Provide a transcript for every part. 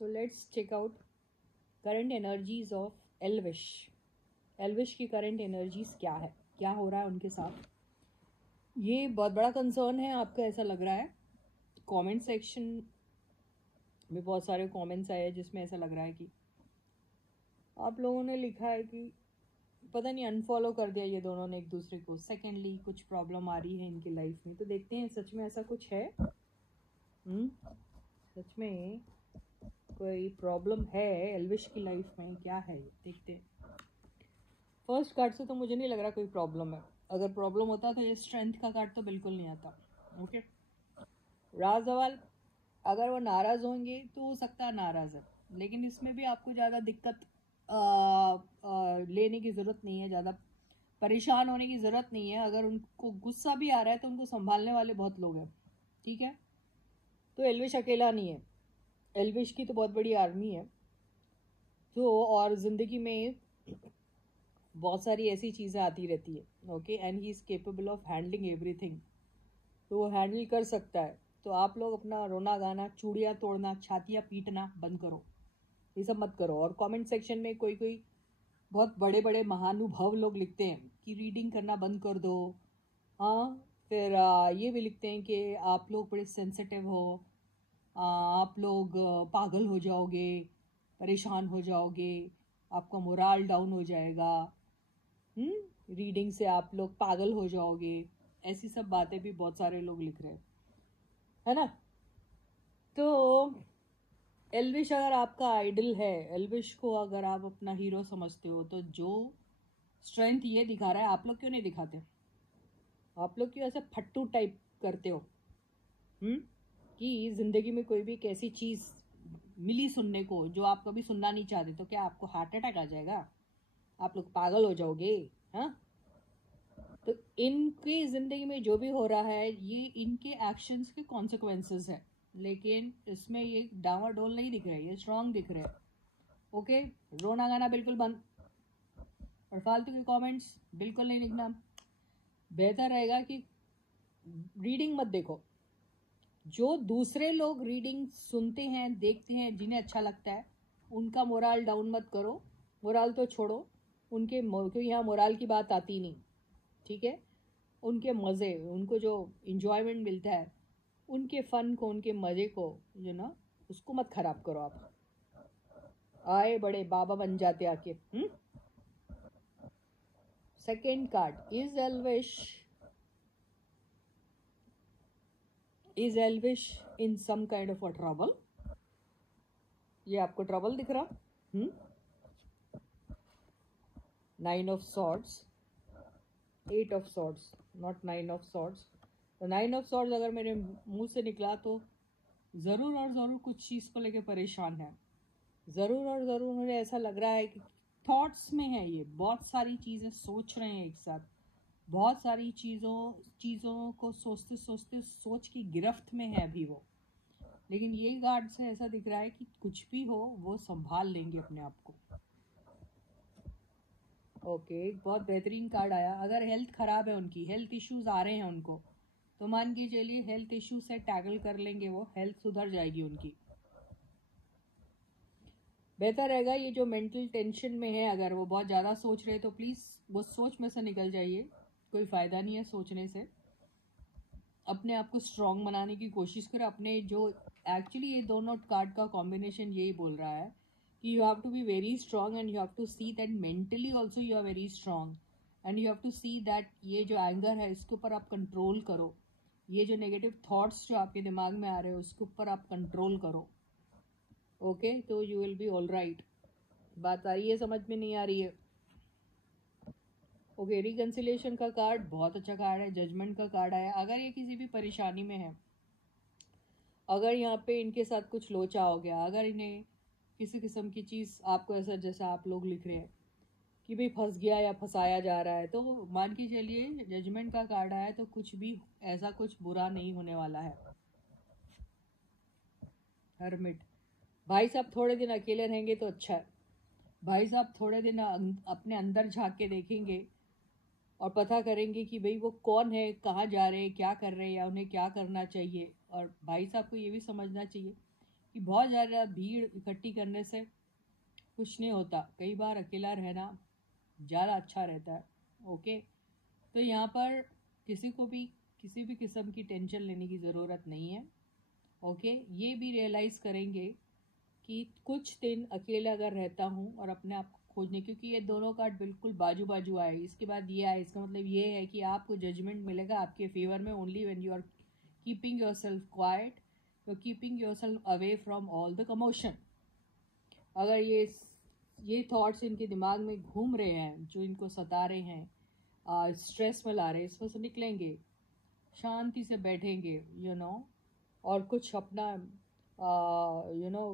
So let's check out current energies of Elvish. Elvish की current energies क्या है, क्या हो रहा है उनके साथ, ये बहुत बड़ा कंसर्न है आपका, ऐसा लग रहा है। कमेंट सेक्शन में बहुत सारे कमेंट्स आए हैं जिसमें ऐसा लग रहा है कि आप लोगों ने लिखा है कि पता नहीं अनफॉलो कर दिया ये दोनों ने एक दूसरे को। सेकेंडली कुछ प्रॉब्लम आ रही है इनकी लाइफ में, तो देखते हैं सच में ऐसा कुछ है। सच में कोई प्रॉब्लम है एल्विश की लाइफ में, क्या है देखते हैं। फर्स्ट कार्ड से तो मुझे नहीं लग रहा कोई प्रॉब्लम है। अगर प्रॉब्लम होता तो ये स्ट्रेंथ का कार्ड तो बिल्कुल नहीं आता। ओके, राज सवाल, अगर वो नाराज़ होंगे तो हो सकता है नाराज़ है, लेकिन इसमें भी आपको ज़्यादा दिक्कत लेने की ज़रूरत नहीं है, ज़्यादा परेशान होने की ज़रूरत नहीं है। अगर उनको गुस्सा भी आ रहा है तो उनको संभालने वाले बहुत लोग हैं, ठीक है। तो एल्विश अकेला नहीं है, एल्विश की तो बहुत बड़ी आर्मी है। तो और ज़िंदगी में बहुत सारी ऐसी चीज़ें आती रहती है। Okay, and he is capable of handling everything, तो वो हैंडल कर सकता है। तो आप लोग अपना रोना गाना, चूड़ियाँ तोड़ना, छातियाँ पीटना बंद करो, ये सब मत करो। और कमेंट सेक्शन में कोई कोई बहुत बड़े बड़े महानुभव लोग लिखते हैं कि रीडिंग करना बंद कर दो। हाँ, फिर ये भी लिखते हैं कि आप लोग बड़े सेंसिटिव हो, आप लोग पागल हो जाओगे, परेशान हो जाओगे, आपका मोराल डाउन हो जाएगा, रीडिंग से आप लोग पागल हो जाओगे। ऐसी सब बातें भी बहुत सारे लोग लिख रहे हैं, है ना। तो एल्विश अगर आपका आइडल है, एल्विश को अगर आप अपना हीरो समझते हो, तो जो स्ट्रेंथ ये दिखा रहा है आप लोग क्यों नहीं दिखाते? आप लोग क्यों ऐसे फट्टू टाइप करते हो? कि जिंदगी में कोई भी एक ऐसी चीज़ मिली सुनने को जो आप कभी सुनना नहीं चाहते, तो क्या आपको हार्ट अटैक आ जाएगा? आप लोग पागल हो जाओगे? हाँ, तो इनकी ज़िंदगी में जो भी हो रहा है ये इनके एक्शंस के कॉन्सिक्वेंसेस है, लेकिन इसमें ये डावाडोल नहीं दिख रहे, ये स्ट्रांग दिख रहे हैं। ओके, रोना गाना बिल्कुल बंद, और फालतू के कमेंट्स बिल्कुल नहीं लिखना। बेहतर रहेगा कि रीडिंग मत देखो। जो दूसरे लोग रीडिंग सुनते हैं, देखते हैं, जिन्हें अच्छा लगता है, उनका मोराल डाउन मत करो। मोराल तो छोड़ो, क्योंकि यहाँ मोराल की बात आती नहीं, ठीक है। उनके मज़े, उनको जो इंजॉयमेंट मिलता है, उनके फ़न को, उनके मज़े को, उसको मत ख़राब करो। आप आए बड़े बाबा बन जाते आके। Second card, is Elvish in some kind of a trouble? ये आपको ट्रबल दिख रहा? 9 of swords, 8 of swords, not 9 of swords. तो 9 ऑफ सॉर्ड्स अगर मेरे मुंह से निकला तो ज़रूर और ज़रूर कुछ चीज़ को लेके परेशान है। ज़रूर और ज़रूर मुझे ऐसा लग रहा है कि थॉट्स में है, ये बहुत सारी चीज़ें सोच रहे हैं एक साथ, बहुत सारी चीज़ों को सोचते सोचते सोच की गिरफ्त में है अभी वो। लेकिन ये कार्ड से ऐसा दिख रहा है कि कुछ भी हो वो संभाल लेंगे अपने आप को। ओके, एक बहुत बेहतरीन कार्ड आया। अगर हेल्थ ख़राब है, उनकी हेल्थ इश्यूज आ रहे हैं उनको, तो मान के चलिए हेल्थ इश्यू से टैकल कर लेंगे, वो हेल्थ सुधर जाएगी उनकी। बेहतर रहेगा ये जो मेंटल टेंशन में है, अगर वो बहुत ज़्यादा सोच रहे तो प्लीज़ वो सोच में से निकल जाइए, कोई फ़ायदा नहीं है सोचने से। अपने आप को स्ट्रॉन्ग बनाने की कोशिश करें। अपने जो एक्चुअली ये दोनों कार्ड का कॉम्बिनेशन यही बोल रहा है कि you have to be very strong and you have to see that mentally also you are very strong, and you have to see that ये जो एंगर है इसके ऊपर आप कंट्रोल करो। ये जो नेगेटिव थॉट्स जो आपके दिमाग में आ रहे हो उसके ऊपर आप कंट्रोल करो। ओके, तो you will be all right. बात आ रही है, समझ में नहीं आ रही है? ओके, रिकन्सिलेशन का कार्ड बहुत अच्छा कार्ड है। जजमेंट का कार्ड आया। अगर ये किसी भी परेशानी में है, अगर यहाँ पे इनके साथ कुछ लोचा हो गया, अगर इन्हें किसी किस्म की चीज़, आपको ऐसा जैसा आप लोग लिख रहे हैं कि भाई फंस गया या फंसाया जा रहा है, तो मान के चलिए जजमेंट का कार्ड आया तो कुछ भी ऐसा कुछ बुरा नहीं होने वाला है। हर्मिट, भाई साहब थोड़े दिन अकेले रहेंगे तो अच्छा है। भाई साहब थोड़े दिन अपने अंदर झांक के देखेंगे और पता करेंगे कि भाई वो कौन है, कहाँ जा रहे हैं, क्या कर रहे हैं, या उन्हें क्या करना चाहिए। और भाई साहब को ये भी समझना चाहिए कि बहुत ज़्यादा भीड़ इकट्ठी करने से कुछ नहीं होता, कई बार अकेला रहना ज़्यादा अच्छा रहता है। ओके, तो यहाँ पर किसी को भी किसी भी किस्म की टेंशन लेने की ज़रूरत नहीं है। ओके, ये भी रियलाइज़ करेंगे कि कुछ दिन अकेला अगर रहता हूँ और अपने आप को खोजने, क्योंकि ये दोनों कार्ड बिल्कुल बाजू बाजू आए, इसके बाद ये आए, इसका मतलब ये है कि आपको जजमेंट मिलेगा आपके फेवर में only when you are keeping yourself quiet, you are keeping yourself away from all the commotion. अगर ये थॉट्स इनके दिमाग में घूम रहे हैं, जो इनको सता रहे हैं, स्ट्रेस में ला रहे हैं, इसमें से निकलेंगे, शांति से बैठेंगे और कुछ अपना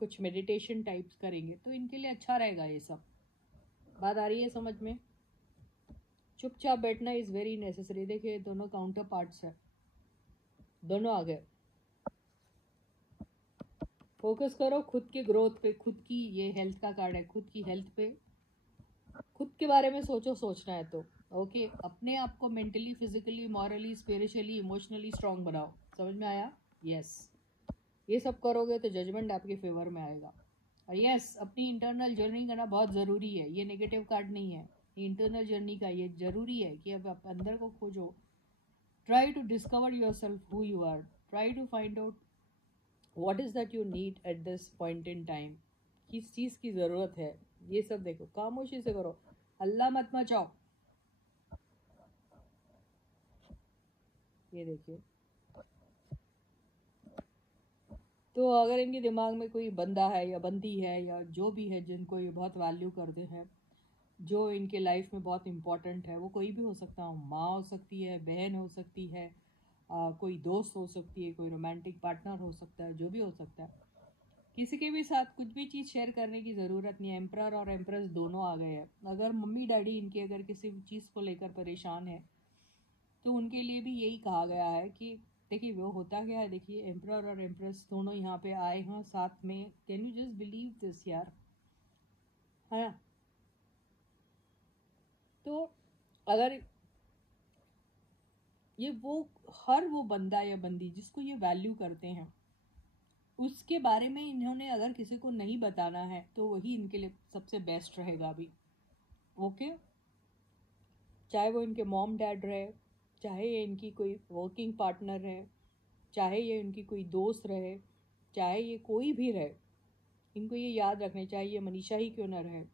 कुछ मेडिटेशन टाइप्स करेंगे, तो इनके लिए अच्छा रहेगा। ये सब बात आ रही है समझ में? चुपचाप बैठना इज़ वेरी नेसेसरी। देखिए दोनों काउंटर पार्ट्स है, दोनों आ गए। फोकस करो खुद के ग्रोथ पे, खुद की, ये हेल्थ का कार्ड है, खुद की हेल्थ पे, खुद के बारे में सोचो, सोचना है तो। ओके, अपने आप को mentally, physically, morally, spiritually, emotionally strong बनाओ। समझ में आया? यस, ये सब करोगे तो जजमेंट आपके फेवर में आएगा। और यस, अपनी इंटरनल जर्नी करना बहुत ज़रूरी है। ये नेगेटिव कार्ड नहीं है, ये इंटरनल जर्नी का ये ज़रूरी है कि अब आप अंदर को खोजो। Try to discover yourself, who you are, try to find out what is that you need at this point in time, किस चीज़ की ज़रूरत है। ये सब देखो, खामोशी से करो, हल्ला मत मचाओ। ये देखिए, तो अगर इनके दिमाग में कोई बंदा है या बंदी है या जो भी है जिनको ये बहुत वैल्यू करते हैं, जो इनके लाइफ में बहुत इम्पॉर्टेंट है, वो कोई भी हो सकता है, माँ हो सकती है, बहन हो सकती है, कोई दोस्त हो सकती है, कोई रोमांटिक पार्टनर हो सकता है, जो भी हो सकता है। किसी के भी साथ कुछ भी चीज़ शेयर करने की ज़रूरत नहीं है। एम्परर और एम्प्रेस दोनों आ गए हैं। अगर मम्मी डैडी इनके अगर किसी भी चीज़ को लेकर परेशान है, तो उनके लिए भी यही कहा गया है कि देखिए वो होता क्या है, देखिए एम्परर और एम्प्रेस दोनों यहाँ पे आए हैं साथ में। Can you just believe this यार, है ना? तो अगर ये हर वो बंदा या बंदी जिसको ये वैल्यू करते हैं, उसके बारे में इन्होंने अगर किसी को नहीं बताना है तो वही इनके लिए सबसे बेस्ट रहेगा अभी। ओके, चाहे वो इनके मॉम डैड रहे, चाहे ये इनकी कोई वर्किंग पार्टनर रहे, चाहे ये इनकी कोई दोस्त रहे, चाहे ये कोई भी रहे, इनको ये याद रखना, चाहे ये मनीषा ही क्यों ना रहे,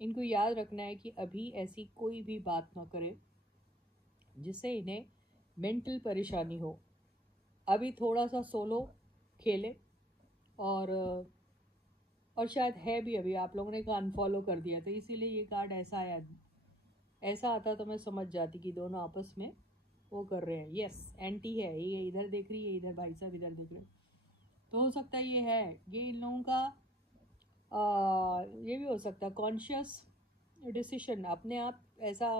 इनको याद रखना है कि अभी ऐसी कोई भी बात ना करे जिससे इन्हें मेंटल परेशानी हो। अभी थोड़ा सा सोलो खेले, और शायद है भी, अभी आप लोगों ने कहा अनफॉलो कर दिया, तो इसीलिए ये कार्ड ऐसा आया। ऐसा आता तो मैं समझ जाती कि दोनों आपस में वो कर रहे हैं। यस, एंटी है, ये इधर देख रही है, इधर भाई साहब इधर देख रहे हैं, तो हो सकता है ये है, ये इन लोगों का ये भी हो सकता है कॉन्शियस डिसीजन, अपने आप ऐसा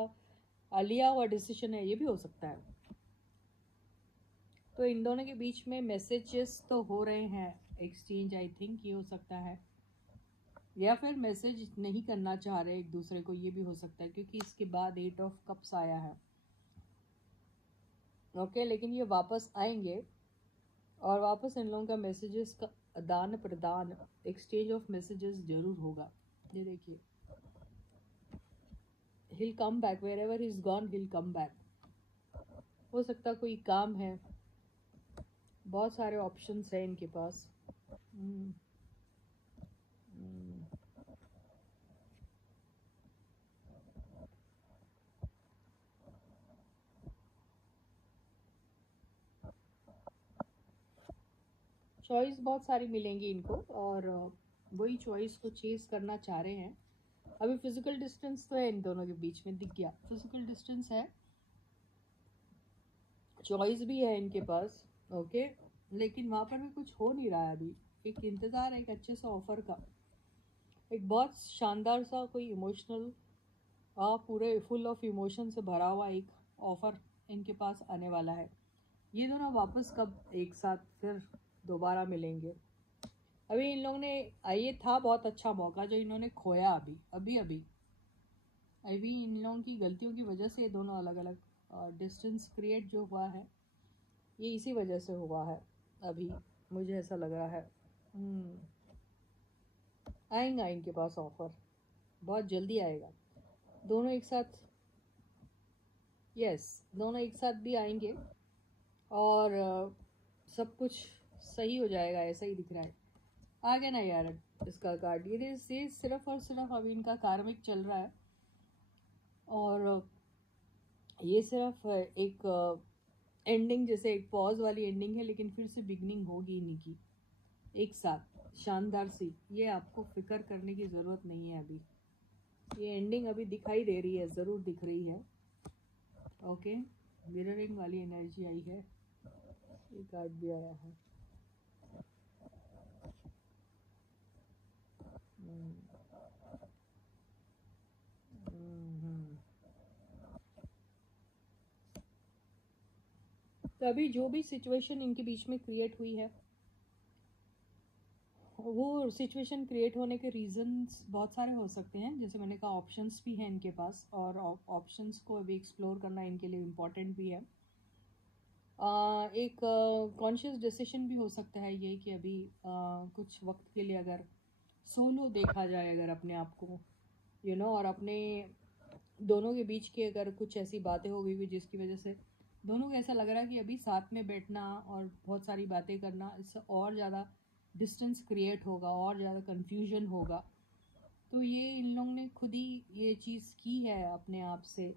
लिया हुआ डिसीजन है, ये भी हो सकता है। तो इन दोनों के बीच में मैसेजेस तो हो रहे हैं एक्सचेंज, आई थिंक ये हो सकता है, या फिर मैसेज नहीं करना चाह रहे एक दूसरे को, ये भी हो सकता है, क्योंकि इसके बाद 8 ऑफ कप्स आया है। ओके, लेकिन ये वापस आएंगे और वापस इन लोगों का मैसेजेस का आदान प्रदान, एक्सचेंज ऑफ मैसेजेस जरूर होगा। ये देखिए, he'll come back, wherever he's gone he'll come back। हो सकता कोई काम है, बहुत सारे ऑप्शंस हैं इनके पास। चॉइस बहुत सारी मिलेंगी इनको, और वही चॉइस को चेज करना चाह रहे हैं। अभी फिजिकल डिस्टेंस तो है इन दोनों के बीच में, दिख गया फिजिकल डिस्टेंस है, चॉइस भी है इनके पास। ओके, लेकिन वहाँ पर भी कुछ हो नहीं रहा है अभी। एक इंतज़ार है एक अच्छे सा ऑफर का, एक बहुत शानदार सा कोई इमोशनल, पूरे फुल ऑफ इमोशन से भरा हुआ एक ऑफर इनके पास आने वाला है। ये दोनों वापस कब एक साथ फिर दोबारा मिलेंगे? अभी इन लोगों ने, ये था बहुत अच्छा मौका जो इन्होंने खोया अभी अभी अभी अभी इन लोगों की गलतियों की वजह से ये दोनों अलग अलग, डिस्टेंस क्रिएट जो हुआ है ये इसी वजह से हुआ है अभी, मुझे ऐसा लग रहा है। आएगा इनके पास ऑफर, बहुत जल्दी आएगा। दोनों एक साथ, यस, दोनों एक साथ भी आएंगे और सब कुछ सही हो जाएगा, ऐसा ही दिख रहा है। आ गया ना यार इसका कार्ड। ये सिर्फ और सिर्फ अभी इनका कार्मिक चल रहा है और ये सिर्फ एक एंडिंग, जैसे एक पॉज वाली एंडिंग है, लेकिन फिर से बिगनिंग होगी इन्हीं की एक साथ शानदार सी। ये आपको फिक्र करने की ज़रूरत नहीं है अभी, ये एंडिंग अभी दिखाई दे रही है, ज़रूर दिख रही है। ओके, मिररिंग वाली एनर्जी आई है, ये कार्ड भी आया है। तो अभी जो भी सिचुएशन इनके बीच में क्रिएट हुई है, वो सिचुएशन क्रिएट होने के रीजंस बहुत सारे हो सकते हैं। जैसे मैंने कहा, ऑप्शंस भी हैं इनके पास और ऑप्शंस को अभी एक्सप्लोर करना इनके लिए इम्पॉर्टेंट भी है। एक कॉन्शियस डिसीजन भी हो सकता है ये कि अभी कुछ वक्त के लिए अगर सोलो देखा जाए, अगर अपने आप को और अपने दोनों के बीच की अगर कुछ ऐसी बातें हो गई जिसकी वजह से दोनों को ऐसा लग रहा है कि अभी साथ में बैठना और बहुत सारी बातें करना, इससे और ज़्यादा डिस्टेंस क्रिएट होगा, और ज़्यादा कन्फ्यूजन होगा। तो ये इन लोगों ने खुद ही ये चीज़ की है अपने आप से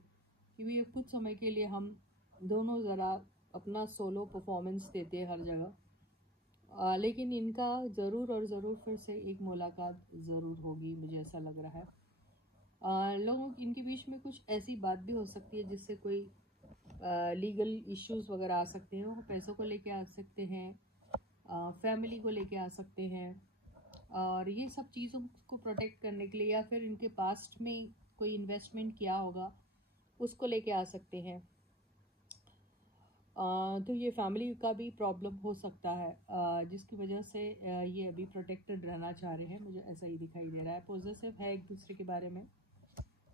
कि भी कुछ समय के लिए हम दोनों ज़रा अपना सोलो परफॉर्मेंस देते हैं हर जगह। लेकिन इनका ज़रूर और ज़रूर फिर से एक मुलाकात ज़रूर होगी, मुझे ऐसा लग रहा है। लोगों इनके बीच में कुछ ऐसी बात भी हो सकती है जिससे कोई लीगल इश्यूज वगैरह आ सकते हैं, वो पैसों को लेके आ सकते हैं, फैमिली को लेके आ सकते हैं, और ये सब चीज़ों को प्रोटेक्ट करने के लिए, या फिर इनके पास्ट में कोई इन्वेस्टमेंट किया होगा उसको लेके आ सकते हैं। तो ये फैमिली का भी प्रॉब्लम हो सकता है, जिसकी वजह से ये अभी प्रोटेक्टेड रहना चाह रहे हैं, मुझे ऐसा ही दिखाई दे रहा है। पॉजिटिव है एक दूसरे के बारे में,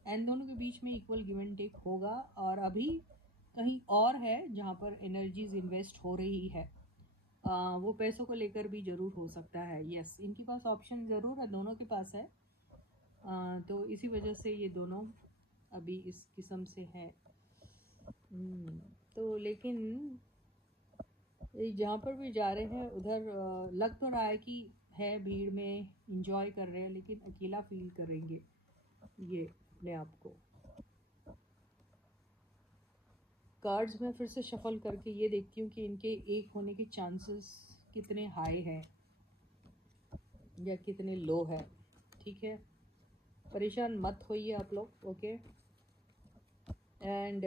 एंड दोनों के बीच में इक्वल गिव एंड टेक होगा। और अभी कहीं और है जहाँ पर एनर्जीज इन्वेस्ट हो रही है, वो पैसों को लेकर भी ज़रूर हो सकता है। यस, इनके पास ऑप्शन ज़रूर है, दोनों के पास है। तो इसी वजह से ये दोनों अभी इस किस्म से है। तो लेकिन जहाँ पर भी जा रहे हैं उधर लग तो रहा है कि है भीड़ में इंजॉय कर रहे हैं, लेकिन अकेला फील करेंगे ये अपने आप को। कार्ड्स में फिर से शफल करके ये देखती हूँ कि इनके एक होने के चांसेस कितने हाई हैं या कितने लो है। ठीक है, परेशान मत होइए आप लोग। ओके, एंड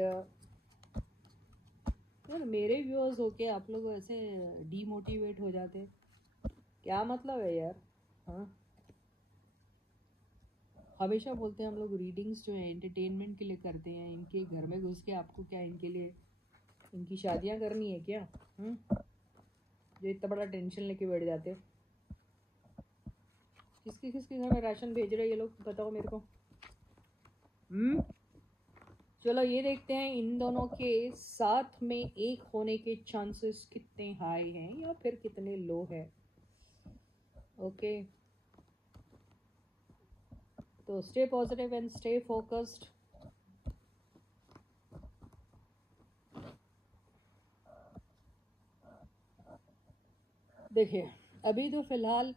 यार मेरे व्यूअर्स होके आप लोग ऐसे डीमोटिवेट हो जाते, क्या मतलब है यार? हाँ, हमेशा बोलते हैं हम लोग रीडिंग्स जो है एंटरटेनमेंट के लिए करते हैं, इनके घर में घुस के आपको क्या इनके लिए इनकी शादियां करनी है क्या? जो इतना बड़ा टेंशन लेके बैठ जाते। किसके किसके घर में राशन भेज रहे हैं ये लोग, बताओ मेरे को। चलो ये देखते हैं इन दोनों के साथ में एक होने के चांसेस कितने हाई हैं या फिर कितने लो है। ओके, तो stay positive and stay focused. देखिए, अभी तो फिलहाल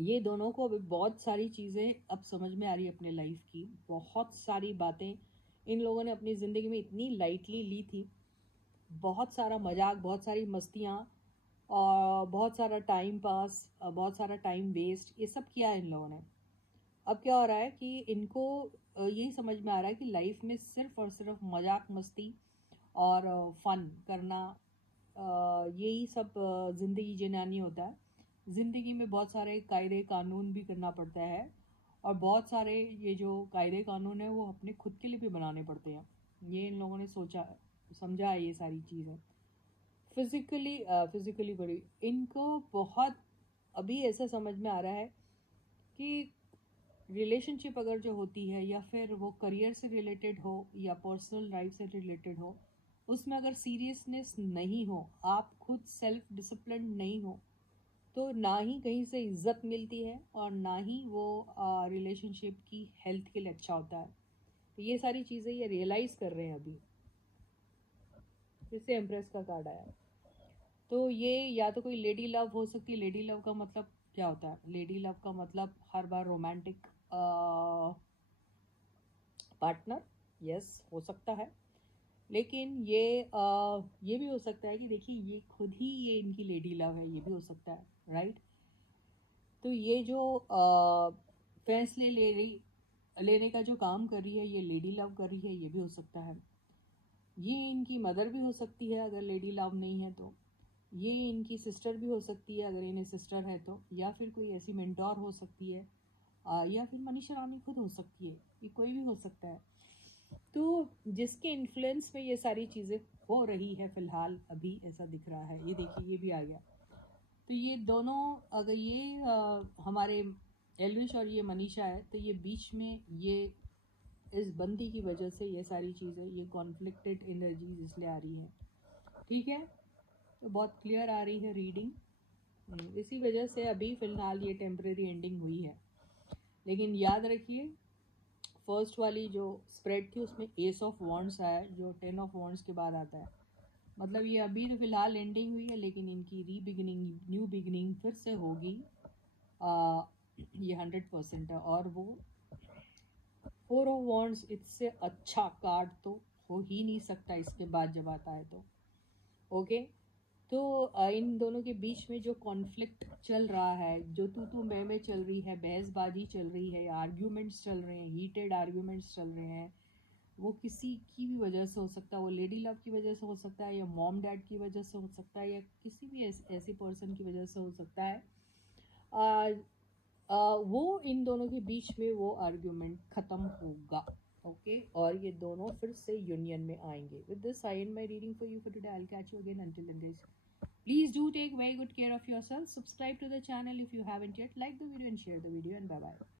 ये दोनों को अभी बहुत सारी चीज़ें अब समझ में आ रही है अपने लाइफ की। बहुत सारी बातें इन लोगों ने अपनी ज़िंदगी में इतनी लाइटली ली थी, बहुत सारा मजाक, बहुत सारी मस्तियाँ और बहुत सारा टाइम पास, बहुत सारा टाइम वेस्ट, ये सब किया इन लोगों ने। अब क्या हो रहा है कि इनको यही समझ में आ रहा है कि लाइफ में सिर्फ और सिर्फ मजाक मस्ती और फन करना, यही सब ज़िंदगी जीना नहीं होता है। ज़िंदगी में बहुत सारे कायदे कानून भी करना पड़ता है, और बहुत सारे ये जो कायदे कानून है वो अपने खुद के लिए भी बनाने पड़ते हैं। ये इन लोगों ने सोचा समझा है ये सारी चीज़ें। फिज़िकली बड़ी इनको बहुत अभी ऐसा समझ में आ रहा है कि रिलेशनशिप अगर जो होती है, या फिर वो करियर से रिलेटेड हो या पर्सनल लाइफ से रिलेटेड हो, उसमें अगर सीरियसनेस नहीं हो, आप खुद सेल्फ डिसिप्लिन नहीं हो, तो ना ही कहीं से इज्जत मिलती है और ना ही वो रिलेशनशिप की हेल्थ के लिए अच्छा होता है। तो ये सारी चीज़ें ये रियलाइज़ कर रहे हैं अभी। फिर से एम्प्रेस का कार्ड आया। तो ये या तो कोई लेडी लव हो सकती है। लेडी लव का मतलब क्या होता है? लेडी लव का मतलब हर बार रोमांटिक पार्टनर, यस हो सकता है। लेकिन ये भी हो सकता है कि देखिए ये खुद ही ये इनकी लेडी लव है, ये भी हो सकता है, राइट। तो ये जो फैसले लेने का जो काम कर रही है ये लेडी लव कर रही है, ये भी हो सकता है। ये इनकी मदर भी हो सकती है अगर लेडी लव नहीं है तो। ये इनकी सिस्टर भी हो सकती है अगर इन्हें सिस्टर है तो, या फिर कोई ऐसी मेंटोर हो सकती है, या फिर मनीषा रानी खुद हो सकती है, ये कोई भी हो सकता है। तो जिसके इन्फ्लुएंस में ये सारी चीज़ें हो रही है फिलहाल अभी ऐसा दिख रहा है। ये देखिए ये भी आ गया। तो ये दोनों अगर ये हमारे एल्विश और ये मनीषा है तो ये बीच में ये इस बंदी की वजह से ये सारी चीज़ें, ये कॉन्फ्लिक्टेड एनर्जीज इसलिए आ रही हैं, ठीक है। तो बहुत क्लियर आ रही है रीडिंग। इसी वजह से अभी फ़िलहाल ये टेम्परेरी एंडिंग हुई है। लेकिन याद रखिए फर्स्ट वाली जो स्प्रेड थी उसमें एस ऑफ वॉन्ड्स आया जो 10 ऑफ वॉन्ड्स के बाद आता है। मतलब ये अभी तो फ़िलहाल एंडिंग हुई है लेकिन इनकी रीबिगिनिंग, न्यू बिगिनिंग फिर से होगी। ये 100% है। और वो 4 ऑफ वॉन्ड्स, इससे अच्छा कार्ड तो हो ही नहीं सकता इसके बाद जब आता है तो। ओके, तो इन दोनों के बीच में जो कॉन्फ्लिक्ट चल रहा है, जो तू मैं चल रही है, बहसबाजी चल रही है, आर्ग्यूमेंट्स चल रहे हैं, हीटेड आर्ग्यूमेंट्स चल रहे हैं, वो किसी की भी वजह से हो सकता है। वो लेडी लव की वजह से हो सकता है, या मॉम डैड की वजह से हो सकता है, या किसी भी ऐसी पर्सन की वजह से हो सकता है। वो इन दोनों के बीच में वो आर्ग्यूमेंट ख़त्म होगा। ओके, और ये दोनों फिर से यूनियन में आएंगे। With this I end my reading for you for today. I will catch you again until then guys, please do take very good care of yourself. Subscribe to the channel if you haven't yet. Like the video and share the video, and bye bye.